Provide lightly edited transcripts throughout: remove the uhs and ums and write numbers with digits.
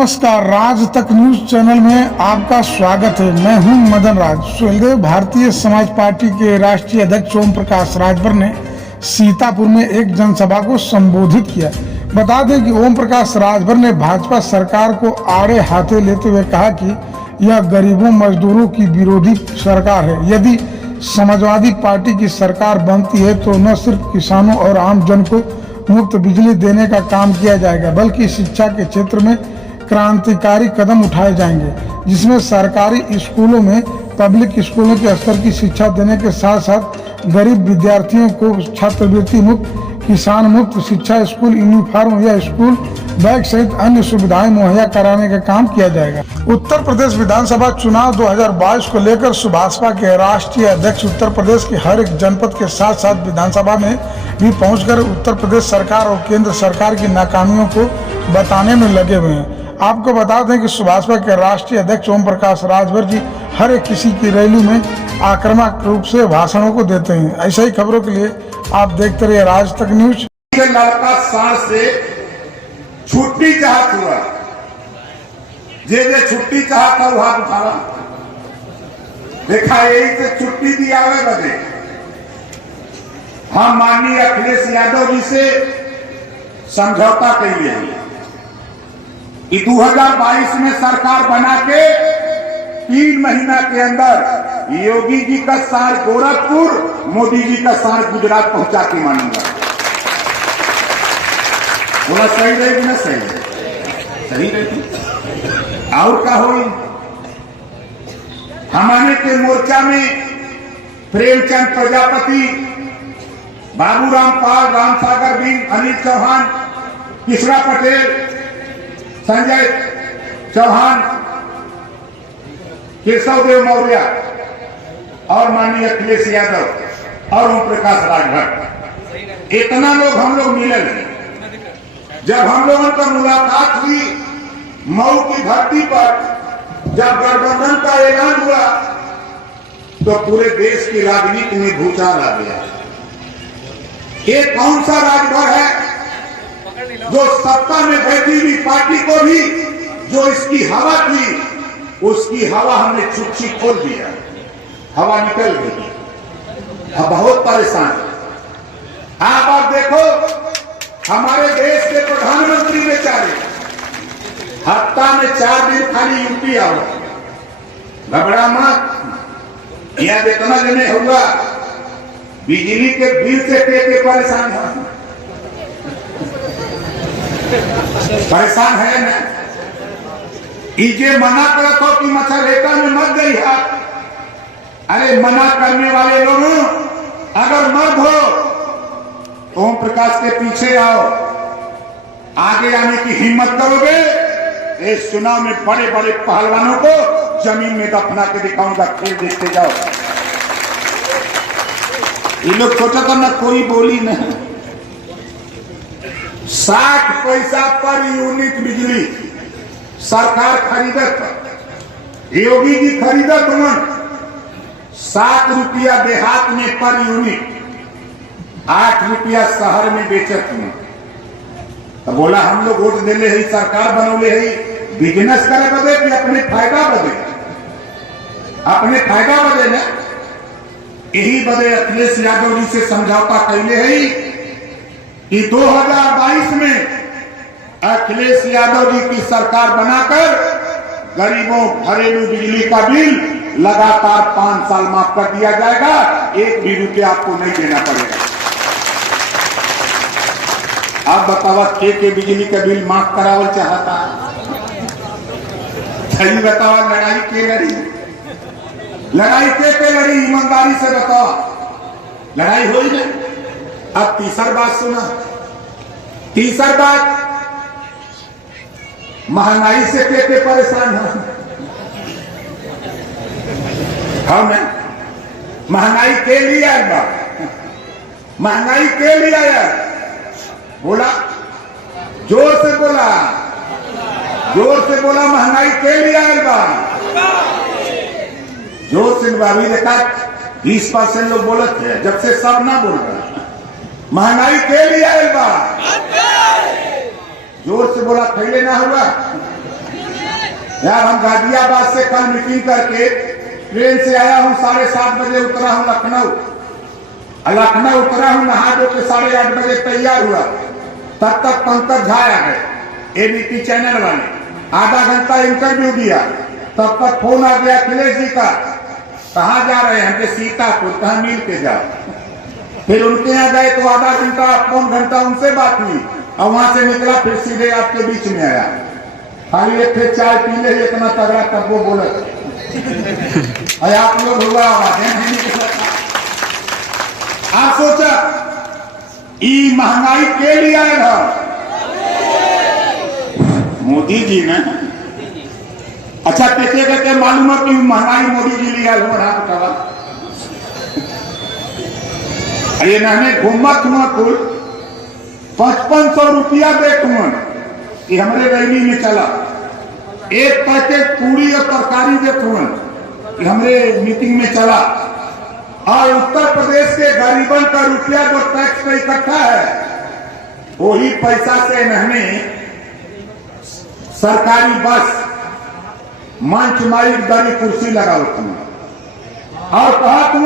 नमस्कार, राज तक news channel में आपका स्वागत है। मैं हूं मदन राज। सुहेलदेव भारतीय समाज पार्टी के राष्ट्रीय अध्यक्ष ओम प्रकाश राजभर ने सीतापुर में एक जनसभा को संबोधित किया। बता दें कि ओम प्रकाश राजभर ने भाजपा सरकार को आड़े हाथे लेते हुए कहा कि यह गरीबों मजदूरों की विरोधी सरकार है। यदि समाजवादी पार्टी की सरकार बनती है तो न सिर्फ किसानों और आम जन को मुफ्त बिजली देने का काम किया जाएगा, बल्कि शिक्षा के क्षेत्र में क्रांतिकारी कदम उठाए जाएंगे, जिसमें सरकारी स्कूलों में पब्लिक स्कूलों के स्तर की शिक्षा देने के साथ साथ गरीब विद्यार्थियों को छात्रवृत्ति मुक्त, किसान मुक्त शिक्षा, स्कूल यूनिफॉर्म या स्कूल बैग सहित अन्य सुविधाएं मुहैया कराने का काम किया जाएगा। उत्तर प्रदेश विधानसभा चुनाव 2022 को लेकर सुभाषपा के राष्ट्रीय अध्यक्ष उत्तर प्रदेश के हर एक जनपद के साथ साथ विधानसभा में भी पहुंचकर उत्तर प्रदेश सरकार और केंद्र सरकार की नाकामियों को बताने में लगे हुए हैं। आपको बता दें कि सुभाषपा के राष्ट्रीय अध्यक्ष ओम प्रकाश राजभर जी हर एक किसी की रैली में आक्रामक रूप से भाषणों को देते हैं। ऐसे ही खबरों के लिए आप देखते रहिए राज तक न्यूज। लड़का साल से छुट्टी चाहत हुआ, जे छुट्टी चाहता हुआ हाथ उठावा, देखा यही से छुट्टी दिया हुए बदे हम माननीय अखिलेश यादव जी से समझौता कर लिया कि 2022 में सरकार बना के 3 महीना के अंदर योगी जी का सार गोरखपुर, मोदी जी का सार गुजरात पहुंचा के मानूंगा। बोला सही रहेगी ना? सही रहेगी। और क्या हो, हमारे के मोर्चा में प्रेमचंद प्रजापति, बाबूराम पाल, रामसागर बिन, अनिल चौहान, किशोर पटेल, संजय चौहान, केशव देव मौर्य और माननीय अखिलेश यादव और ओम प्रकाश राजभर, इतना लोग हम लोग मिले। जब हम लोगों का मुलाकात हुई मऊ की धरती पर, जब गठबंधन का ऐलान हुआ तो पूरे देश की राजनीति में भूचाल आ गया। ये कौन सा राजभर है जो सत्ता में बैठी हुई पार्टी को भी जो इसकी हवा थी, उसकी हवा हमने चुप्पी खोल दिया, हवा निकल गई। अब बहुत परेशान है। आप देखो, हमारे देश के प्रधानमंत्री बेचारे हफ्ता में 4 दिन खाली यूपी आओ, घबरा मत। यह जितना जने हुआ बिजली के बिल से के परेशान है ना। इजे मना करत हो कि मच्छररेखा में मत गई है। अरे मना करने वाले लोगों, अगर मर्द हो ओम प्रकाश के पीछे आओ, आगे आने की हिम्मत करोगे, इस चुनाव में बड़े बड़े पहलवानों को जमीन में दफना के दिखाऊंगा, खेल देखते जाओ। ये लोग सोचा था ना कोई बोली नहीं। 60 पैसा पर यूनिट बिजली सरकार खरीदत, योगी जी खरीदत मन 7 रुपया देहात में पर यूनिट, 8 रुपया शहर में बेचत हूं। तो बोला हम लोग वोट देले है, सरकार बनौले है बिजनेस करे बदे कि अपने फायदा बदे? अपने फायदा बदे ना। यही बदे अखिलेश यादव जी से समझौता कैले है कि 2022 में अखिलेश यादव जी की सरकार बनाकर गरीबों घरेलू बिजली का बिल लगातार 5 साल माफ कर दिया जाएगा। 1 भी रुपया आपको नहीं देना पड़ेगा। आप बतावा के बिजली का बिल माफ करावल चाहता है? सही बतावा, लड़ाई के लड़ी, लड़ाई के लड़ी, ईमानदारी से बताओ, लड़ाई हुई ना। अब तीसरी बात सुना, तीसरी बात, महंगाई से के परेशान है हम। महंगाई के लिए आया, महंगाई के लिए आया, बोला जोर से बोला, जोर से बोला, महंगाई के लिए आयल बा, जोर से। अभी देखा 20% लोग बोलते हैं, जब से सब ना बोल रहे। महंगाई के लिए आयल बा, जोर से बोला, खैले ना हुआ। यार हम गाजियाबाद से कल मीटिंग करके ट्रेन से आया हूँ, 7:30 बजे उतरा हूँ लखनऊ। लखनऊ उतरा हूँ, नहा धो के 8:30 बजे तैयार हुआ। तब तक पंकज झा आ गए, एबीपी चैनल वाले, आधा घंटा इंटरव्यू दिया। तब तक फोन आ गया अखिलेश जी का, कहाँ जा रहे हैं? सीतापुर। कहाँ? मिल के जाओ। फिर उनके यहाँ गए तो आधा घंटा पौन घंटा उनसे बात हुई और वहां से निकला, फिर सीधे आपके बीच में आया। खाली एक फिर चाय पी ले, इतना तगड़ा तब वो बोला आप लोग हुआ आप सोचा ई महंगाई के लिए आए था मोदी जी ने। अच्छा कैसे कहते मालूम है कि महंगाई मोदी जी लिया हो। अरे नहने घूमत हुआ कुल 5500 रुपया देख हुआ कि हमारे रैली में चला। एक पैकेट पूरी और तरकारी देख हुआ कि हमारे मीटिंग में चला। और उत्तर प्रदेश के गरीबन का रुपया जो टैक्स पे इकट्ठा है, वही पैसा से नहने सरकारी बस, मंच माइक दरी कुर्सी लगा और कहा तुम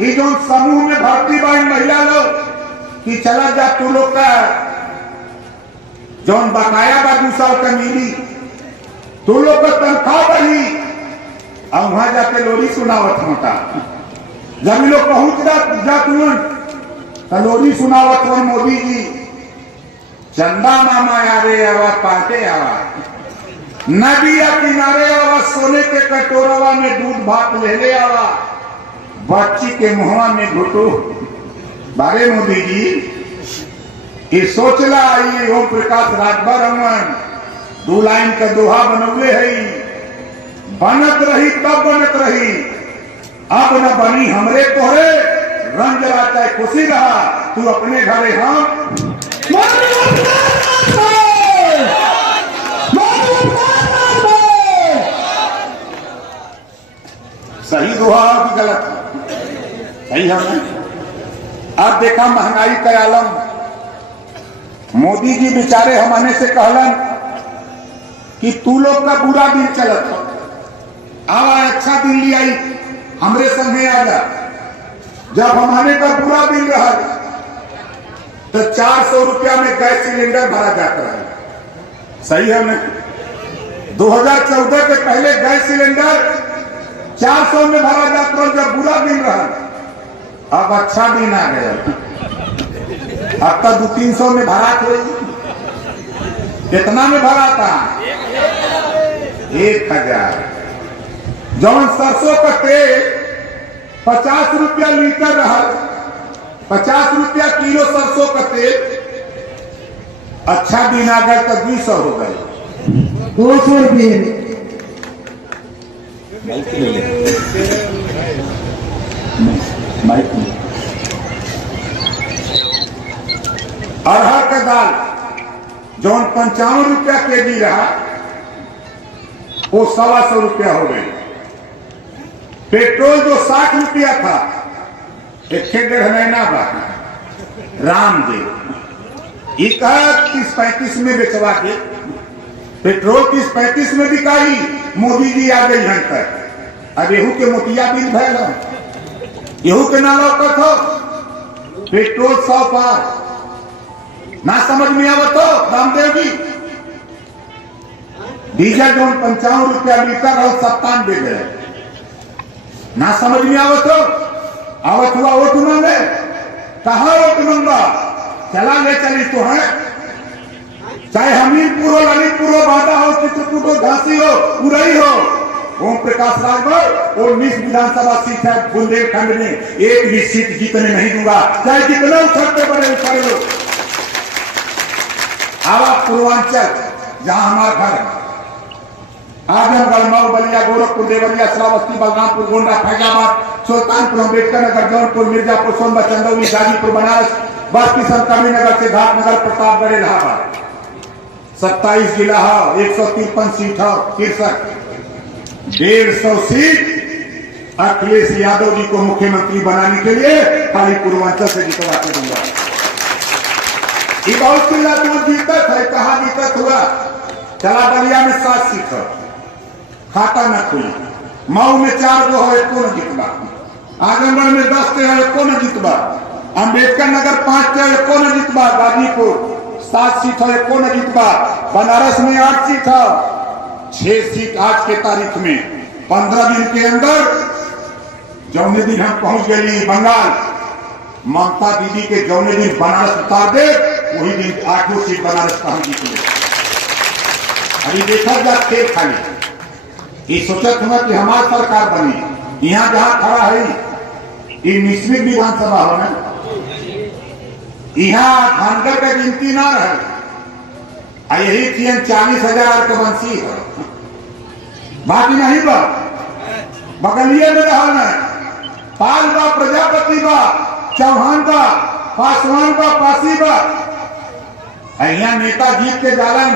ये जो समूह में भर्ती बाई महिला लोग कि चला जा तू लोग का जो बकाया बा 2 साल का मिली, तू लोग का तनख्वाह बढ़ी। और वहां जाके लोरी सुनावत होता। जब लोग पहुंच जा तो लोरी सुनावत हो मोदी जी, चंदा मामा यारे आवा पाटे आवा, नदिया किनारे आवा, सोने के कटोरवा में दूध भात ले आवा, बच्ची के मुहवा में घुटो। बारे मोदी जी ये सोचला ये ओम प्रकाश राजभर अमन 2 लाइन का दोहा बनौले है, बनत रही तब बनत रही, अब न बनी हमरे तोहरे, रंग जलाता खुशी रहा तू अपने घरे। हम सही दोहा की गलत सही हमने। अब देखा महंगाई का आलम, मोदी जी बेचारे हमने से कहलन कि तू लोग का बुरा दिन चलत हो, आवा अच्छा दिन ले आई हमरे संगे आ जा। जब हमारे का बुरा दिन रहा तो 400 रुपया में गैस सिलेंडर भरा जाता है। सही है ना? 2014 के पहले गैस सिलेंडर 400 में भरा जाता है जब बुरा दिन रहा। अब अच्छा दिन आ गया, अब तक 200-300 में भरा थे। कितना में भरा था? 1000। जौन सरसों का तेल 50 रुपया लीटर रहा, 50 रुपया किलो सरसों का तेल। अच्छा दिन आ गया तो 200 हो गए, 200 रुपये। अरहर का दाल जौन 55 रुपया केजी रहा, वो 125 रुपया हो गई। पेट्रोल जो 60 रुपया था, 1.5 महीना बाद रामदेव ये कहा 30-35 में बेचवा के, पेट्रोल 30-35 में बिकाई। मोदी जी आ गई तक। अब येहू के मोतिया बिल भैल, येहू के ना लौकत हो। पेट्रोल 100 पार ना समझ में आवत हो रामदेव जी। डीजल जो 55 रुपया लीटर और 97 गए, ना समझ में आवत हो। आवत हुआ वोट मांगे, कहा वोट मांगा, चला ले चली तो है, चाहे हमीरपुर हो, ललितपुर हो, बांदा हो, चित्रकूट हो, झांसी हो, उरई हो। ओम प्रकाश राजभर और 19 विधानसभा सीट है बुंदेलखंड में, एक भी सीट जीतने नहीं दूंगा, चाहे जितना उछलते बड़े उछल लो। आवा पूर्वांचल जहां हमारा घर है, आजमगढ़, मऊ, बलिया, गोरखपुर, देवरिया, श्रावस्ती, बलरामपुर, गोंडा, फैजाबाद, सुल्तानपुर, अम्बेडकर नगर, जौनपुर, मिर्जापुर, सोनभद्र, चंदौली, गाजीपुर, बनारस, बस्ती, संतकबीर नगर, सिद्धार्थनगर, प्रतापगढ़, इलाहाबाद। 27 जिला है, 153 सीट है, 63 150 सीट अखिलेश यादव जी को मुख्यमंत्री बनाने के लिए खाली पूर्वांचल से जितवा के दूंगा। बहुत किला जीतत है, कहा जीतत हुआ, चला बलिया में 7 सीट है, खाता न खुली। मऊ में 4 गो है, एको न जितबा। आजमगढ़ में 10 टे है, एको न जितबा। अम्बेडकर नगर 5 टे, एको न जितबा। गाजीपुर 7 सीट है, एको न जितबा। बनारस में 8 सीट है, 6 सीट आज के तारीख में। 15 दिन के अंदर जौने दिन हम पहुंच गई बंगाल, ममता दीदी के जौने दिन बनारस उतार दे, वही दिन 8 सीट बनारस का हम जीत ले। अभी देखा जा खेल खाली, ये सोचत हुआ कि हमारी सरकार बनी। यहाँ जहां खड़ा है ये मिश्रित विधानसभा हो ना, यहाँ धनगर का गिनती ना रहे, यही थी 40,000 के बंसी है, बाकी नहीं बा। बगलिए में रहा ना, पाल बा, प्रजापति बा, चौहान बा, पासवान बा, पासी बा। यहाँ नेता जीत के जालन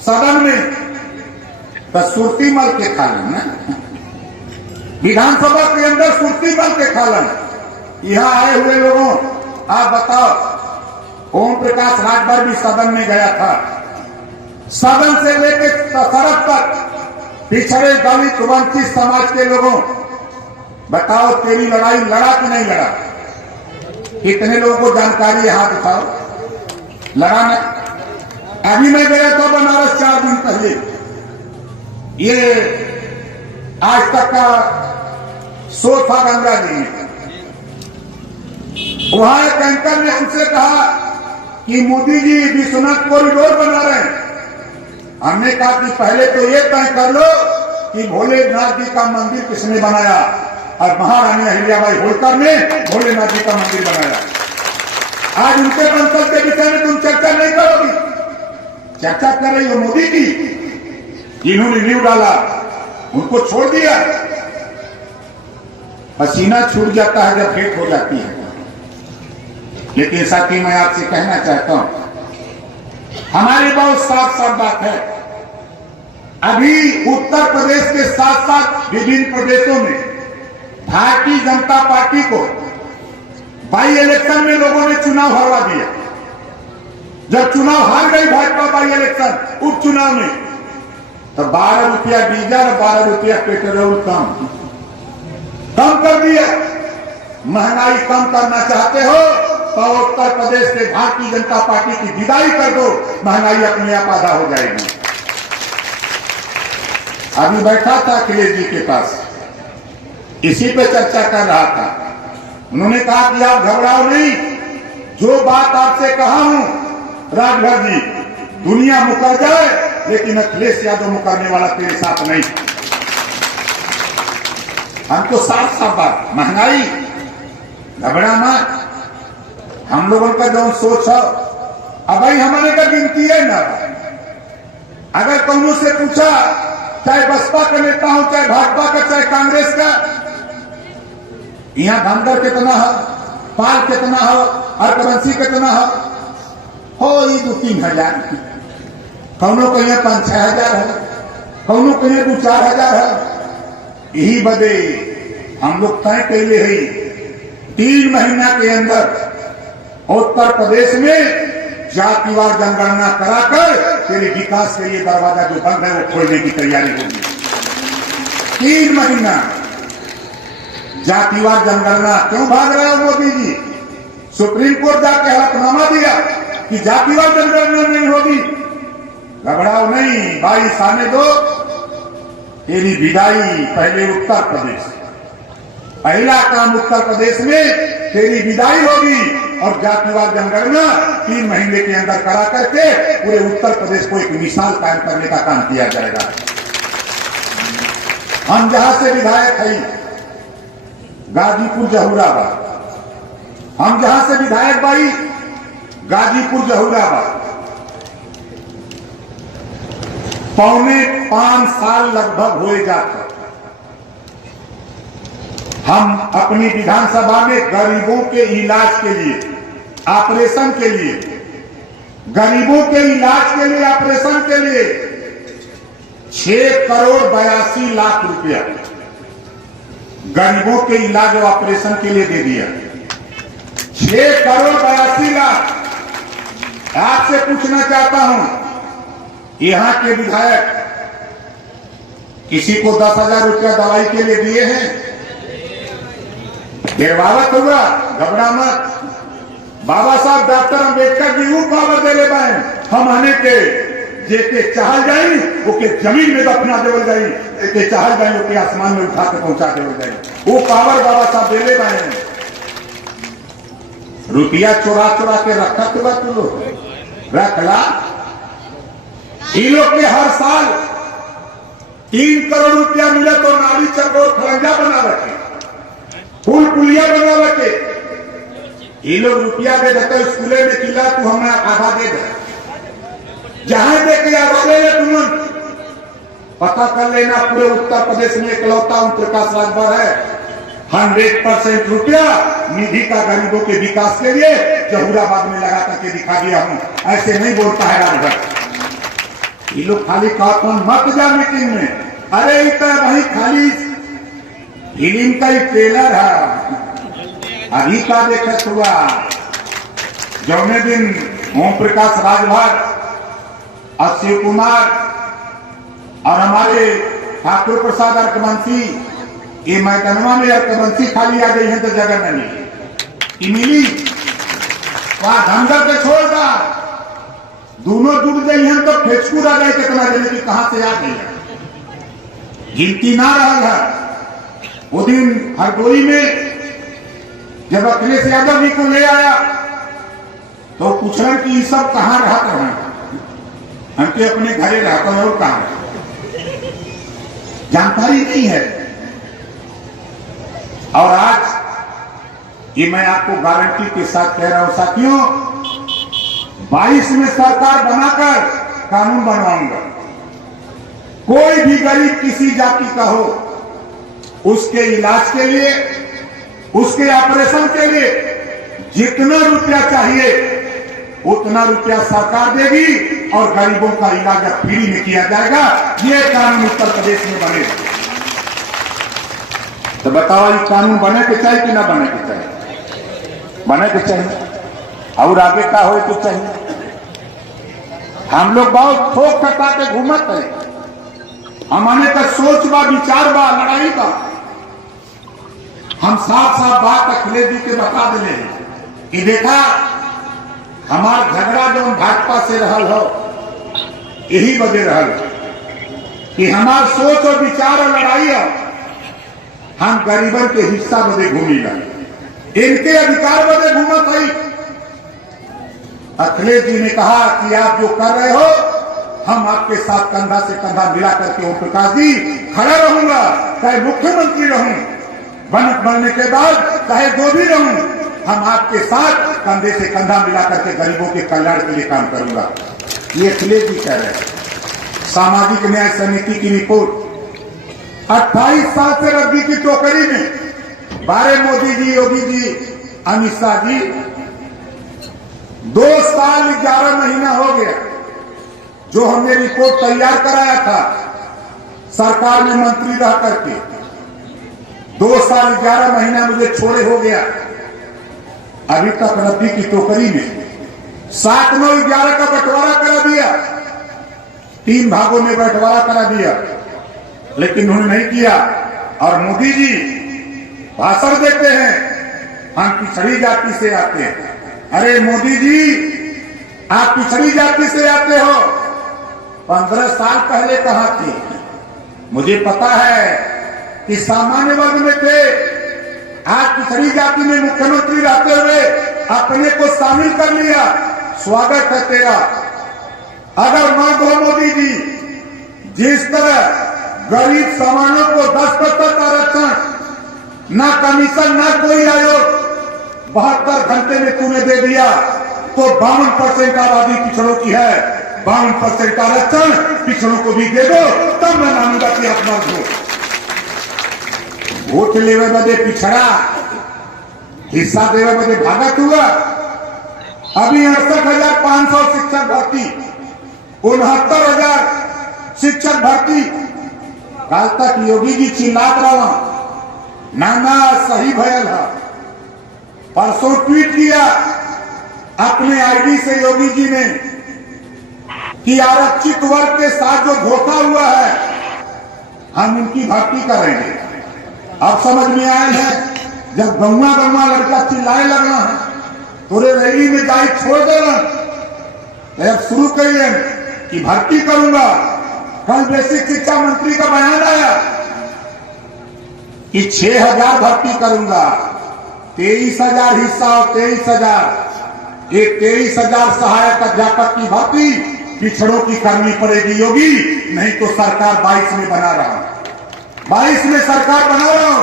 सदन में तो सुरती मल के खालन ना, विधानसभा के अंदर सुरती मल के खालन। यहाँ आए हुए लोगों, आप बताओ, ओम प्रकाश राजभर भी सदन में गया था। सदन से लेकर सड़क तक पिछड़े दलित वंचित समाज के लोगों, बताओ तेरी लड़ाई लड़ा कि नहीं लड़ा? कितने लोगों को जानकारी है, हाथ उठाओ। लड़ा ना? अभी मैं गया था बनारस 4 दिन पहले, ये आज तक का शो था गंगा जी में। वहां एक एंकर ने हमसे कहा कि मोदी जी विश्वनाथ कॉरिडोर बना रहे हैं। हमने कहा कि पहले तो ये तय कर लो कि भोलेनाथ जी का मंदिर किसने बनाया, और महारानी अहिल्याबाई होलकर ने भोलेनाथ जी का मंदिर बनाया। आज उनके वंशज के विषय में तुम चर्चा नहीं करोगी, चर्चा कर रही हो मोदी की, जिन्होंने नींव डाला, उनको छोड़ दिया। पसीना छूट जाता है जब भेंट हो जाती है। लेकिन साथी मैं आपसे कहना चाहता हूं, हमारी बहुत साफ साफ बात है। अभी उत्तर प्रदेश के साथ साथ विभिन्न प्रदेशों में भारतीय जनता पार्टी को बाई इलेक्शन में लोगों ने चुनाव हरवा दिया। जब चुनाव हार गई भाजपा बाई इलेक्शन उपचुनाव में, तो 12 रुपया डीजल, 12 रुपया पेट्रोल कम कर दिया। महंगाई कम करना चाहते हो तो उत्तर प्रदेश से भारतीय जनता पार्टी की विदाई कर दो, महंगाई अपने आप आधा हो जाएगी। अभी बैठा था अखिलेश जी के पास, इसी पे चर्चा कर रहा था। उन्होंने कहा कि आप घबराओ नहीं, जो बात आपसे कहा हूं राजभर जी, दुनिया मुकर जाए लेकिन अखिलेश यादव मुकरने वाला तेरे साथ नहीं। हमको साफ साफ बात, महंगाई घबरा मत। हम लोगों का जो सोच है, अब भाई हमारे का गिनती है ना। अगर कौनों से पूछा, चाहे बसपा का नेता हो, चाहे भाजपा का, चाहे कांग्रेस का, यहाँ धनगर कितना है, पाल कितना हो, अर्कवंशी कितना हो ये 2-3 हजार। कौनों कहीं 5-6 हजार है, कौनों कहीं 2-4 हजार है। यही बदे हम लोग तय कैले है 3 महीना के अंदर उत्तर प्रदेश में जातिवार जनगणना कराकर तेरे विकास के लिए दरवाजा जो बंद है वो खोलने की तैयारी होगी। 3 महीना जातिवार जनगणना। क्यों भाग रहे हो मोदी जी? सुप्रीम कोर्ट जाके हलफनामा दिया कि जातिवार जनगणना नहीं होगी। घबराओ नहीं, 22 आने दो, तेरी विदाई पहले उत्तर प्रदेश। पहला काम उत्तर प्रदेश में तेरी विदाई होगी और जातिवार जनगणना 3 महीने के अंदर करा करके पूरे उत्तर प्रदेश को एक मिसाल कायम करने का काम किया जाएगा। हम जहां से विधायक हैं, गाजीपुर जहूराबाद, हम जहां से विधायक भाई गाजीपुर जहूराबाद, 5.25 साल लगभग हो जाता। हम अपनी विधानसभा में गरीबों के इलाज के लिए, ऑपरेशन के लिए, गरीबों के इलाज के लिए, ऑपरेशन के लिए 6 करोड़ 82 लाख रुपया गरीबों के इलाज और ऑपरेशन के लिए दे दिया। 6 करोड़ 82 लाख। आपसे पूछना चाहता हूं, यहां के विधायक किसी को 10,000 रुपया दवाई के लिए दिए हैं? गिरवावत हुआ, घबरा मत। बाबा साहब डॉक्टर अम्बेडकर जी वो पावर दे ले पाए हम आने के जेके चाहल जाई ओके जमीन में दफना देवल जाई, के चाहल जाई ओके आसमान में उठा के पहुंचा देवल जाई। वो पावर बाबा साहब दे ले पाए। रुपया चोरा चोरा के रखा तू लोग रख ला। इन लोग के हर साल 3 करोड़ रुपया मिले तो नाली चक्रोर खरंजा बना रखे, पुल पुलिया बना रखे। ये लोग रुपया दे देते स्कूले में किला तू हमें आधा दे दे, जहां दे के आधा ले ले। तुम पता कर लेना पूरे उत्तर प्रदेश में इकलौता ओम प्रकाश राजभर है 100% रुपया निधि का गरीबों के विकास के लिए जहूराबाद में लगा करके दिखा दिया हूं। ऐसे नहीं बोलता है राजभर। ये लोग खाली कौन मत जा मीटिंग में, अरे इतना वही खाली फिल्म का ही ट्रेलर है। अभी का देखत हुआ जौने दिन ओम प्रकाश राजभर और शिव कुमार और हमारे ठाकुर प्रसाद अर्कवंशी ये मैदानवा में अर्कवंशी खाली आ गई है तो जगह नहीं मिली वहां धमधर के छोड़ता दोनों जुड़ गई हैं तो फेचकू रह गए कितना जने की कहां से आ गई गिनती ना रहा है। वो दिन हरदोई में जब अखिलेश यादव जी को ले आया तो पूछना कि ये सब कहां रहते हैं, हमके अपने घरे रहते हैं और कहां जानकारी नहीं है। और आज ये मैं आपको गारंटी के साथ कह रहा हूं साथियों, 22 में सरकार बनाकर कानून बनवाऊंगा। कोई भी गरीब किसी जाति का हो उसके इलाज के लिए उसके ऑपरेशन के लिए जितना रुपया चाहिए उतना रुपया सरकार देगी और गरीबों का इलाज फ्री में किया जाएगा। ये कानून उत्तर प्रदेश में बनेगा। तो बताओ ये कानून बने के चाहिए कि ना बने के चाहिए? बने के चाहिए और आगे का हो तो चाहिए। हम लोग बहुत ठोक कटा के घूमत है, हमारे का सोच बा विचार बा लड़ाई बा। हम साफ साफ बात अखिलेश जी के बता दिले कि देखा हमार झगड़ा जो भाजपा से रहल हो यही वजह रहल कि हमार सोच और विचार और लड़ाई हो। हम गरीबन के हिस्सा बदे घूमी ला, इनके अधिकार बदे घूमत है। अखिलेश जी ने कहा कि आप जो कर रहे हो हम आपके साथ कंधा से कंधा मिला करके ओम प्रकाश जी खड़ा रहूंगा, चाहे मुख्यमंत्री रहूं बनने के बाद चाहे जो भी रहूं, हम आपके साथ कंधे से कंधा मिला करके गरीबों के कल्याण के लिए काम करूंगा। ये अखिलेश जी कह रहे हैं। सामाजिक न्याय समिति की रिपोर्ट 28 साल से रद्दी की टोकरी में 12 मोदी जी, योगी जी, अमित शाह जी 2 साल 11 महीना हो गया जो हमने रिपोर्ट तैयार कराया था सरकार में मंत्री रह करके। 2 साल 11 महीना मुझे छोड़े हो गया, अभी तक रद्दी की टोकरी में 7/9/11 का बंटवारा करा दिया, 3 भागों में बंटवारा करा दिया, लेकिन उन्होंने नहीं किया। और मोदी जी भाषण देते हैं हम पिछड़ी जाति से आते हैं। अरे मोदी जी आप पिछड़ी जाति से आते हो, 15 साल पहले कहां थे? मुझे पता है कि सामान्य वर्ग में थे, आज पिछड़ी जाति में मुख्यमंत्री रहते हुए अपने को शामिल कर लिया। स्वागत है तेरा। अगर मान दो मोदी जी जिस तरह गरीब सामानों को 10% आरक्षण, ना कमीशन ना कोई आयोग 72 घंटे में तूने दे दिया, तो 52% आबादी पिछड़ों की है। 52% आरक्षण पिछड़ों को भी दे दो, तब मैं मानूंगा कि आप मर्द हो। वोट लेवे बदे पिछड़ा हिस्सा देवे बदे भागत हुआ। अभी 68,500 शिक्षक भर्ती, 69,000 शिक्षक भर्ती। कल तक योगी जी चिल्लात रहा नाना सही भयल है। परसों ट्वीट किया अपने आईडी से योगी जी ने कि आरक्षित वर्ग के साथ जो धोखा हुआ है हम उनकी भर्ती करेंगे। अब समझ में आया है, जब गौवा गौवा लड़का चिल्लाए लगना है, तोरे रैली में जाई छोड़ देना, तो अब शुरू करिए कि भर्ती करूंगा। कल बेसिक शिक्षा मंत्री का बयान आया कि 6000 भर्ती करूंगा, 23,000 हिस्सा और 23,000, ये 23,000 सहायक अध्यापक की भर्ती पिछड़ों की करनी पड़ेगी योगी, नहीं तो सरकार 22 में बना रहा हूं, 22 में सरकार बना रहा हूं।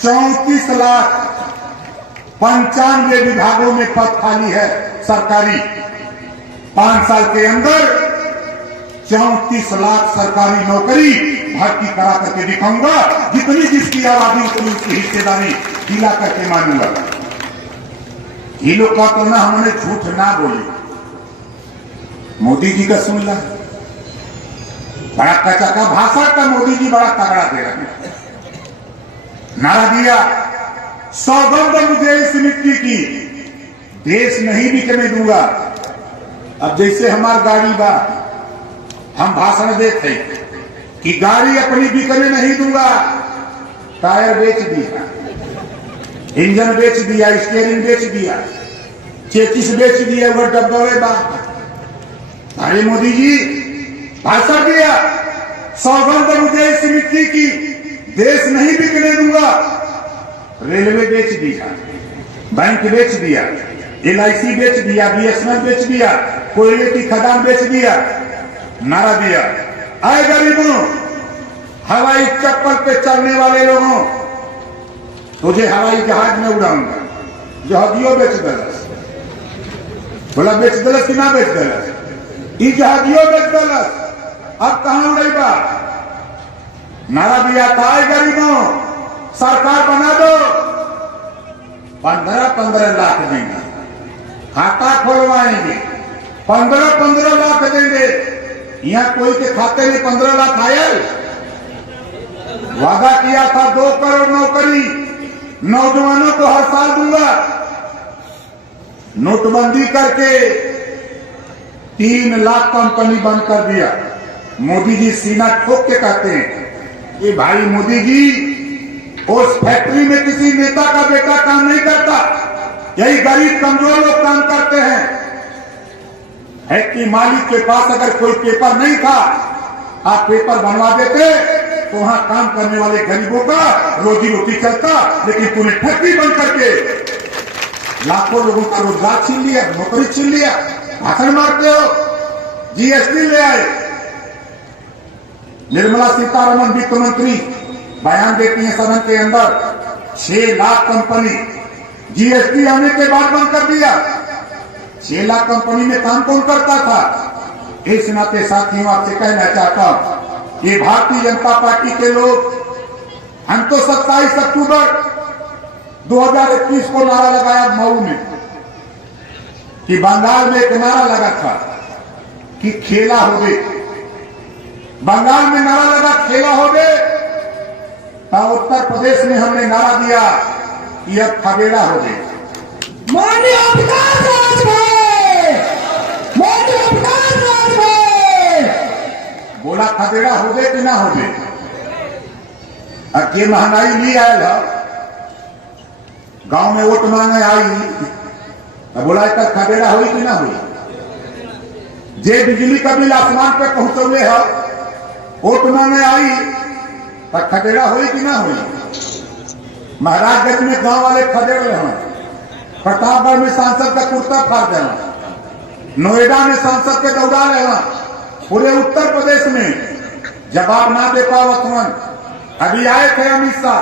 34,95 विभागों में पद खाली है सरकारी। 5 साल के अंदर 34 लाख सरकारी नौकरी भर्ती करा करके दिखाऊंगा। जितनी जिसकी आबादी उतनी उसकी हिस्सेदारी दिला करके मानूंगा। ये लोग का तो ना हमने झूठ ना बोली, मोदी जी का सुन ला, बड़ा कचा का भाषण का मोदी जी बड़ा तगड़ा दे रहे हैं। नारा दिया, सौगंध मुझे इस मिट्टी की, देश नहीं बिकने दूंगा। अब जैसे हमार गाड़ी बा, हम भाषण देते कि गाड़ी अपनी बिकने नहीं दूंगा, टायर बेच दिया, इंजन बेच दिया, स्टीयरिंग बेच दिया, चेचिस बेच दिया, वो डब्बे बा। अरे मोदी जी भाषण दिया, सौगंध मुझे इस मिट्टी की, देश नहीं बिकने दूंगा। रेलवे बेच दिया, बैंक बेच दिया, LIC बेच दिया, BSNL बेच दिया, कोयले की खदान बेच दिया। नारा दिया, आए गरीबों, हवाई चप्पल पे चलने वाले लोगों, तुझे हवाई जहाज में उड़ाऊंगा। जहाजियों बेच दलस, बोला बेच दलस कि ना बेच दलस, ई जहाजियों बेच दलस। अब कहां उड़ेगा? नारा दिया था, आए गरीबों, सरकार बना दो, 15-15 लाख देंगे, खाता खोलवाएंगे, 15-15 लाख देंगे। यहाँ कोई के खाते में 15 लाख आया? वादा किया था 2 करोड़ नौकरी नौजवानों को हर साल दूंगा। नोटबंदी करके 3 लाख कंपनी बंद कर दिया। मोदी जी सीना ठोक के कहते हैं कि भाई मोदी जी, उस फैक्ट्री में किसी नेता का बेटा काम नहीं करता, यही गरीब कमजोर लोग काम करते हैं। है कि मालिक के पास अगर कोई पेपर नहीं था, आप पेपर बनवा देते तो वहां काम करने वाले गरीबों का रोजी रोटी चलता। लेकिन तूने फैक्ट्री बंद करके लाखों लोगों का रोजगार छीन लिया, नौकरी छीन लिया। भाषण मारते हो, GST ले आए। निर्मला सीतारमण वित्त मंत्री बयान देती है सदन के अंदर, 6 लाख कंपनी GST आने के बाद बंद कर दिया। 6 लाख कंपनी में काम कौन करता था? इस नाते साथियों आपसे कहना चाहता हूं, ये भारतीय जनता पार्टी के लोग, हम तो 27 अक्टूबर 2021 को नारा लगाया मऊ में कि बंगाल में एक नारा लगा था कि खेला हो गए। बंगाल में नारा लगा खेला हो गए, तो उत्तर प्रदेश में हमने नारा दिया कि अब खबेड़ा हो गए। माननीय अवकाश राज भाई, माननीय अवकाश राज भाई, बोला खदेड़ा हो गए कि ना हो गए? अब ये महंगाई नहीं आयल है, गांव में वोट मांगे आई, अब बोला तक खदेड़ा हुई कि ना हुई? जे बिजली का बिल आसमान पे पहुंचे है, वोट मांगे आई, तब खदेड़ा हुई कि ना हुई? महाराजगंज में गांव वाले खदेड़ रहे हैं, प्रतापगढ़ में सांसद का कुर्ता फाड़ देना, नोएडा में सांसद के दौड़ा लेना, पूरे उत्तर प्रदेश में जवाब ना दे पावत। अभी आए थे अमित शाह,